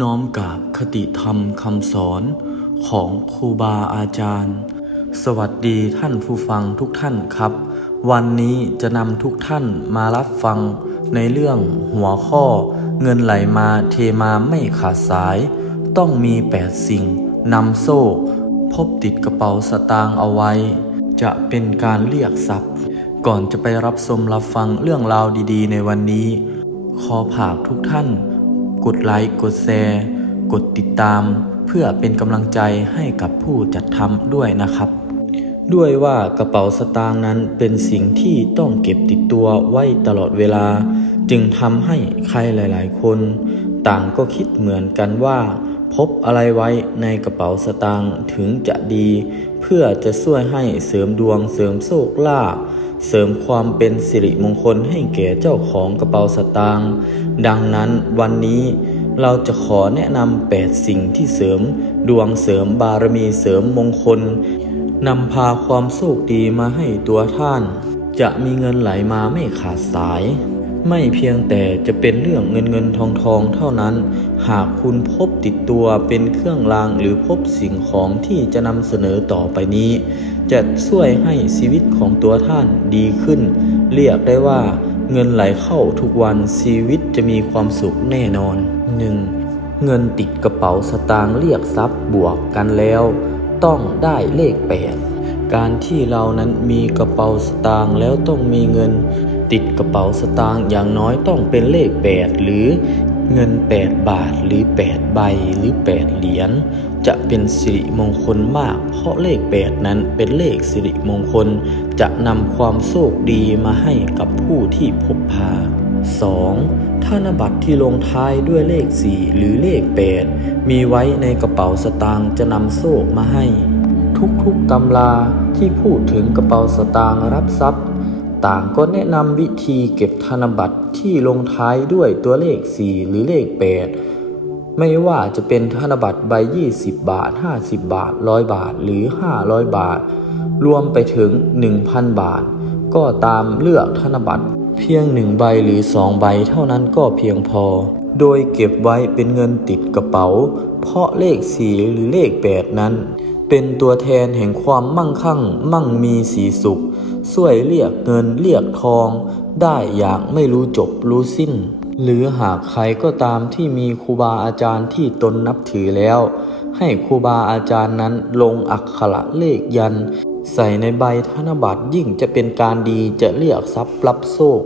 น้อมกราบคติธรรมคำสอนของครูบาอาจารย์ สวัสดีท่านผู้ฟังทุกท่านครับ วันนี้จะนำทุกท่านมารับฟังในเรื่องหัวข้อ เงินไหลมาเทมาไม่ขาดสาย ต้องมีแปดสิ่งนำโซ่ พบติดกระเป๋าสตางค์เอาไว้ จะเป็นการเรียกทรัพย์ ก่อนจะไปรับชมรับฟังเรื่องราวดีๆ ในวันนี้ ขอผากทุกท่าน กดไลค์กดแชร์ กดติดตาม เพื่อเป็นกำลังใจให้กับผู้จัดทำด้วยนะครับ ด้วยว่ากระเป๋าสตางค์นั้นเป็นสิ่งที่ต้องเก็บติดตัวไว้ตลอดเวลา จึงทำให้ใครหลาย ๆ คน ต่างก็คิดเหมือนกันว่า พบอะไรไว้ในกระเป๋าสตางค์ถึงจะดี เพื่อจะช่วยให้เสริมดวงเสริมโชคลาภเสริมความเป็นสิริมงคลให้แก่เจ้าของกระเป๋าสตางค์ ดังนั้นวันนี้เราจะขอแนะนำ8สิ่งที่เสริม ดวงเสริมบารมีเสริมมงคลนำพาความโชคดีมาให้ตัวท่าน จะมีเงินไหลมาไม่ขาดสาย ไม่เพียงแต่จะเป็นเรื่องเงินเงินทองทองเท่านั้น หากคุณพบติดตัวเป็นเครื่องรางหรือพบสิ่งของที่จะนำเสนอต่อไปนี้ จะช่วยให้ชีวิตของตัวท่านดีขึ้น เรียกได้ว่า เงินไหลเข้าทุกวันชีวิตจะมีความสุขแน่นอน 1. เงินติดกระเป๋าสตางค์เรียกทรัพย์บวกกันแล้ว ต้องได้เลข 8 การที่เรานั้นมีกระเป๋าสตางค์แล้วต้องมีเงิน ติดกระเป๋าสตางค์อย่างน้อยต้องเป็นเลข 8 หรือ เงิน 8 บาทหรือ 8 ใบหรือ 8 เหรียญจะเป็นสิริมงคลมาก เพราะเลข 8 นั้นเป็นเลขสิริมงคล จะนำความโชคดีมาให้กับผู้ที่พบพา 2. ธนบัตรที่ลงท้ายด้วยเลข 4 หรือเลข 8 มีไว้ในกระเป๋าสตางค์จะนำโชคมาให้ ทุกๆตำราที่พูดถึงกระเป๋าสตางค์รับทรัพย์ ต่างก็แนะนำวิธีเก็บธนบัตรที่ลงท้ายด้วยตัวเลข 4 หรือเลข 8 ไม่ว่าจะเป็นธนบัตรใบ 20 บาท 50 บาท 100 บาทหรือ 500 บาท รวมไปถึง 1,000 บาท ก็ตามเลือกธนบัตรเพียงหนึ่งใบหรือสองใบเท่านั้นก็เพียงพอ โดยเก็บไว้เป็นเงินติดกระเป๋า เพราะเลขสีหรือเลขแปดนั้น เป็นตัวแทนแห่งความมั่งคั่ง มั่งมีสีสุขช่วยเรียกเงินเรียกทอง ได้อย่างไม่รู้จบรู้สิ้น หรือหากใครก็ตามที่มีครูบาอาจารย์ที่ตนนับถือแล้ว ให้ครูบาอาจารย์นั้นลงอักขระเลขยัน ใส่ในใบธนบัตรยิ่งจะเป็นการดีจะเรียกทรัพย์รับโชค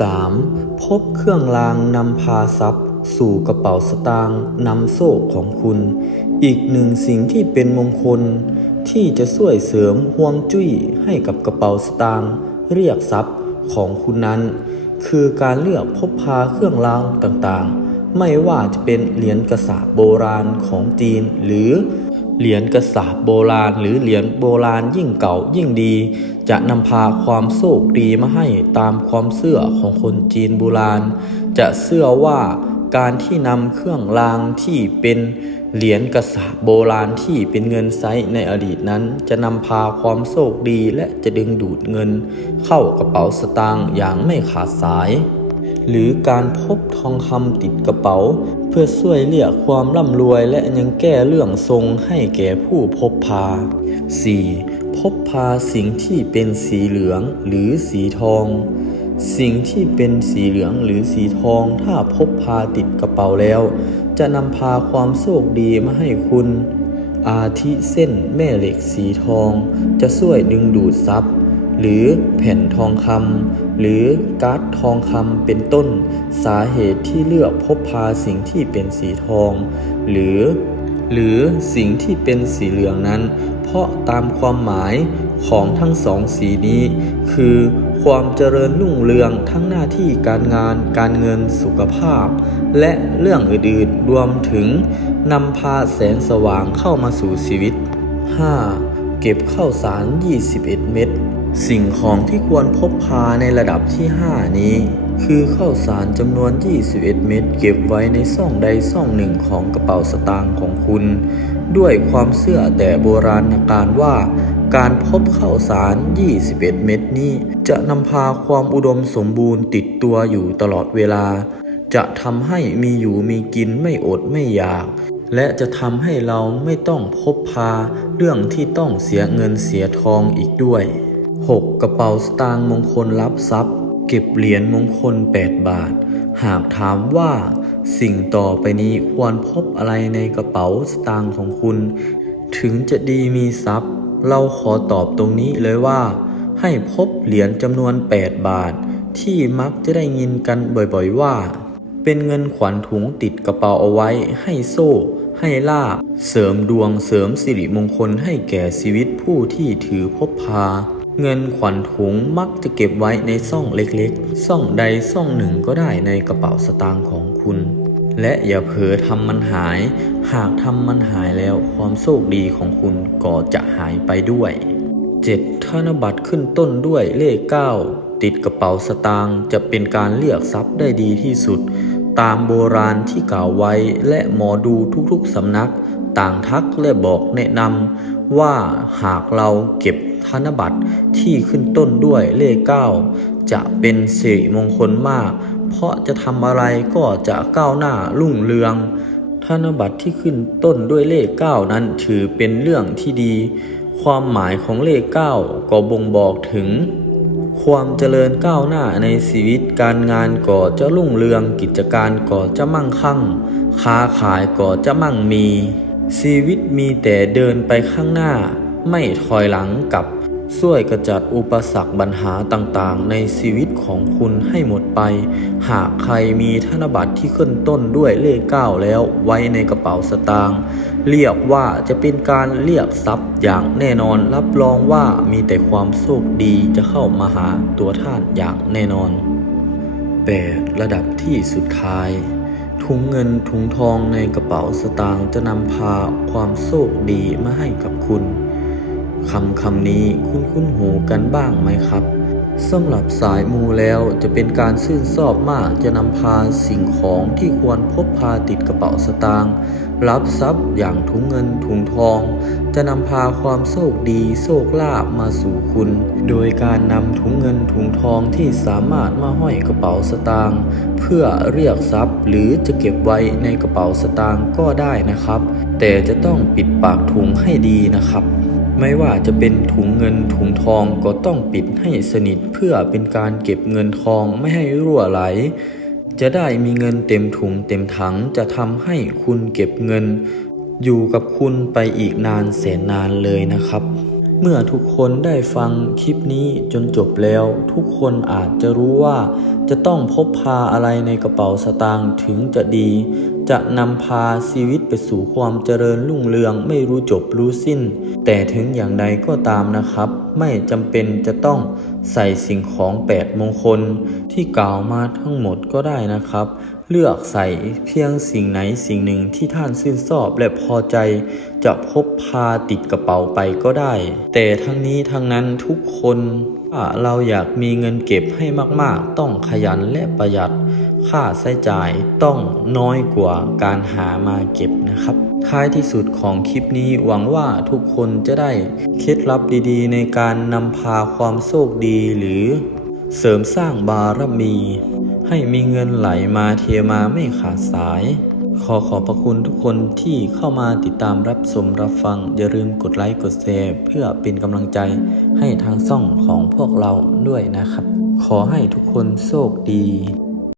3. พบเครื่องรางนำพาทรัพย์ สู่กระเป๋าสตางค์นำโชคของคุณ อีกหนึ่งสิ่งที่เป็นมงคลที่จะช่วยเสริมห่วงจุ้ยให้กับกระเป๋าสตางค์เรียกทรัพย์ของคุณนั้น คือการเลือกพบพาเครื่องรางต่างๆ ไม่ว่าจะเป็นเหรียญกระสาบโบราณของจีน หรือเหรียญกระสาบโบราณ หรือเหรียญโบราณยิ่งเก่ายิ่งดี จะนำพาความโชคดีมาให้ตามความเชื่อของคนจีนโบราณ จะเชื่อว่าการที่นำเครื่องรางที่เป็น เหรียญกระสาบโบราณที่เป็นเงินไซส์ในอดีตนั้น จะนำพาความโชคดีและจะดึงดูดเงิน เข้ากระเป๋าสตางค์อย่างไม่ขาดสาย หรือการพบทองคำติดกระเป๋า เพื่อช่วยเรียกความร่ำรวยและยังแก้เรื่องทรงให้แก่ผู้พบพา 4. พบพาสิ่งที่เป็นสีเหลืองหรือสีทองสิ่งที่เป็นสีเหลืองหรือสีทองถ้าพบพาติดกระเป๋าแล้ว จะนำพาความโชคดีมาให้คุณ อาทิเส้นแม่เหล็กสีทอง จะช่วยดึงดูดทรัพย์ หรือแผ่นทองคำหรือการ์ดทองคำเป็นต้น สาเหตุที่เลือกพบพาสิ่งที่เป็นสีทอง หรือ หรือสิ่งที่เป็นสีเหลืองนั้น เพราะตามความหมายของทั้งสองสีนี้ คือ ความเจริญรุ่งเรืองทั้งหน้าที่การงานการเงินสุขภาพ และเรื่องอื่นๆรวมถึงนำพาแสงสว่างเข้ามาสู่ชีวิต 5. เก็บข้าวสาร 21 เม็ดสิ่งของที่ควรพบพาในระดับที่ 5 นี้ คือข้าวสารจำนวน 21 เม็ดเก็บไว้ในซ่องใดซ่องหนึ่งของกระเป๋าสตางค์ของคุณ ด้วยความเชื่อแต่โบราณการว่า การพบข้าวสาร 21 เม็ดนี้ จะนำพาความอุดมสมบูรณ์ติดตัวอยู่ตลอดเวลา จะทำให้มีอยู่มีกินไม่อดไม่อยาก และจะทำให้เราไม่ต้องพบพาเรื่องที่ต้องเสียเงินเสียทองอีกด้วย 6. กระเป๋าสตางค์มงคลรับทรัพย์ เก็บเหรียญมงคล 8 บาท หากถามว่า สิ่งต่อไปนี้ควรพบอะไรในกระเป๋าสตางค์ของคุณ ถึงจะดีมีทรัพย์ เราขอตอบตรงนี้เลยว่า ให้พบเหรียญจำนวน 8 บาท ที่มักจะได้ยินกันบ่อยๆว่า เป็นเงินขวัญถุงติดกระเป๋าเอาไว้ ให้โซ่ ให้ลาเสริมดวงเสริมสิริมงคลให้แก่ชีวิตผู้ที่ถือพบพา เงินขวัญถุงมักจะเก็บไว้ในซ่องเล็กๆ ซ่องใดซ่องหนึ่งก็ได้ในกระเป๋าสตางค์ของคุณ และอย่าเผลอทำมันหาย หากทำมันหายแล้วความโชคดีของคุณก็จะหายไปด้วย 7. ธนบัตรขึ้นต้นด้วยเลข 9 ติดกระเป๋าสตางค์จะเป็นการเรียกทรัพย์ได้ดีที่สุด ตามโบราณที่กล่าวไว้และหมอดูทุกๆสำนัก ต่างทักและบอกแนะนำว่าหากเราเก็บธนบัตรที่ขึ้นต้นด้วยเลข 9 จะเป็นสิริมงคลมาก เพราะจะทำอะไรก็จะก้าวหน้ารุ่งเรือง ธนบัตรที่ขึ้นต้นด้วยเลข 9 นั้นถือเป็นเรื่องที่ดี ความหมายของเลข 9 ก็บ่งบอกถึง ความเจริญก้าวหน้าในชีวิตการงานก็จะรุ่งเรืองกิจการก็จะมั่งคั่ง ค้าขายก็จะมั่งมี ชีวิตมีแต่เดินไปข้างหน้า ไม่ถอยหลังกลับ ช่วยกระจัดอุปสรรคปัญหาต่างๆ ในชีวิตของคุณให้หมดไป หากใครมีธนบัตรที่ขึ้นต้นด้วยเลข9แล้วไว้ในกระเป๋าสตางค์เรียกว่าจะเป็นการเรียกทรัพย์อย่างแน่นอนรับรองว่ามีแต่ความโชคดีจะเข้ามาหาตัวท่านอย่างแน่นอน 8. ระดับที่สุดท้ายถุงเงินถุงทองในกระเป๋าสตางค์จะนำพาความโชคดีมาให้กับคุณ คำคำนี้คุ้นคุ้นหูกันบ้างไหมครับสำหรับสายมูแล้วจะเป็นการชื่นชอบมากจะนำพาสิ่งของที่ควรพบพาติดกระเป๋าสตางค์รับทรัพย์อย่างถุงเงินถุงทอง จะนำพาความโชคดีโชคลาภมาสู่คุณ โดยการนำถุงเงินถุงทองที่สามารถมาห้อยกระเป๋าสตางค์เพื่อเรียกทรัพย์ หรือจะเก็บไว้ในกระเป๋าสตางค์ก็ได้นะครับ แต่จะต้องปิดปากถุงให้ดีนะครับ ไม่ว่าจะเป็นถุงเงินถุงทองก็ต้องปิดให้สนิทเพื่อเป็นการเก็บเงินทองไม่ให้รั่วไหล จะได้มีเงินเต็มถุงเต็มถังจะทำให้คุณเก็บเงิน อยู่กับคุณไปอีกนานแสนนานเลยนะครับ เมื่อทุกคนได้ฟังคลิปนี้จนจบแล้ว ทุกคนอาจจะรู้ว่า จะต้องพบพาอะไรในกระเป๋าสตางค์ถึงจะดี จะนำพาชีวิตไปสู่ความเจริญรุ่งเรืองไม่รู้จบรู้สิ้น แต่ถึงอย่างใดก็ตามนะครับ ไม่จำเป็นจะต้องใส่สิ่งของแปดมงคลที่กล่าวมาทั้งหมดก็ได้นะครับ เลือกใส่เพียงสิ่งไหนสิ่งหนึ่งที่ท่านชื่นชอบและพอใจ จะพบพาติดกระเป๋าไปก็ได้ แต่ทั้งนี้ทั้งนั้นทุกคนถ้าเราอยากมีเงินเก็บให้มากๆ ต้องขยันและประหยัด ค่าใช้จ่ายต้องน้อยกว่าการหามาเก็บนะครับ ท้ายที่สุดของคลิปนี้หวังว่าทุกคนจะได้เคล็ดลับดีๆ ในการนำพาความโชคดีหรือเสริมสร้างบารมี ให้มีเงินไหลมาเทมาไม่ขาดสาย ขอขอบพระคุณทุกคนที่เข้ามาติดตามรับชมรับฟัง อย่าลืมกดไลค์กดแชร์เพื่อเป็นกำลังใจให้ทางซ่องของพวกเราด้วยนะครับ ขอให้ทุกคนโชคดี